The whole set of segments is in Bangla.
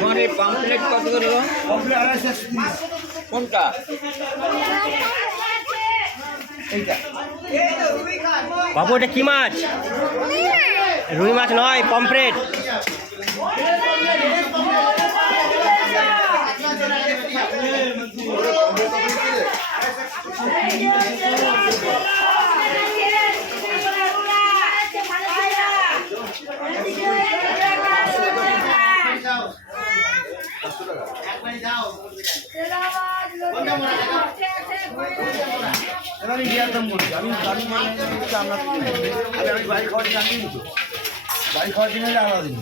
তোমার এই পাম্পলেট কত করে? কোনটা? বাবু এটা কি মাছ? রুই মাছ নয়, পমফ্রেট। আমি বাড়ি খাওয়ার জন্য আনি তো, বাড়ি খাওয়ার জন্য আলাদা দিন।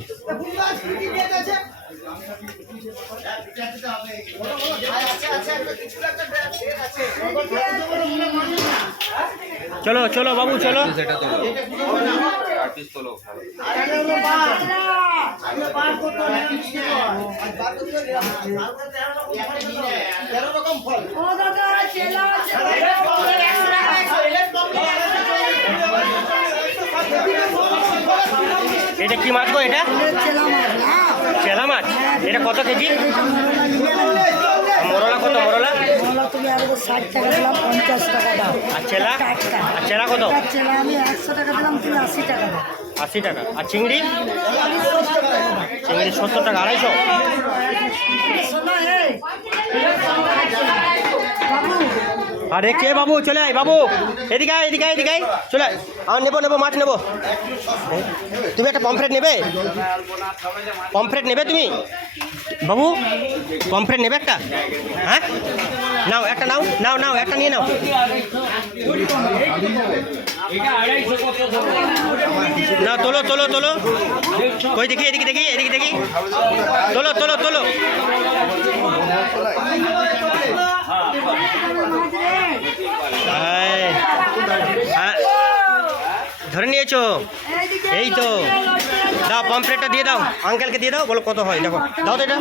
চলো চলো বাবু চলো। সেটা তো 4 পিস তোলো। এটা কি মাছ গো? এটা চেলা মাছ। এটা কত কেজি? মরলা কত? মরলা 60 টাকা দিলাম, 50 টাকা দাও। আর চেলা? আর চেলা কত? চেলা আমি 100 টাকা দিলাম, তুমি 80 টাকা দাও। 80 টাকা। আর চিংড়ি? চিংড়ি 70 টাকা। 250। আরে কে বাবু? চলে আয় বাবু, এদিকে আয়, এদিকে আয়, এদিকে আয়, চলে আয়। আমার নেবো মাছ নেবো। তুমি একটা পমফ্রেট নেবে? পমফ্রেট নেবে তুমি বাবু? পমফ্রেট নেবে একটা? হ্যাঁ নাও, একটা নাও, নাও নাও, একটা নিয়ে নাও। না তোলো তোলো তোলো, কই দেখি, এদিকে দেখি, এদিকে দেখি, তোলো তোলো তোলো। ধরে নিয়েছো? এই তো দাও, পমফ্রেটটা দিয়ে দাও, আঙ্কেলকে দিয়ে দাও, বলো কত হয়। দেখো, দাও তো এটা।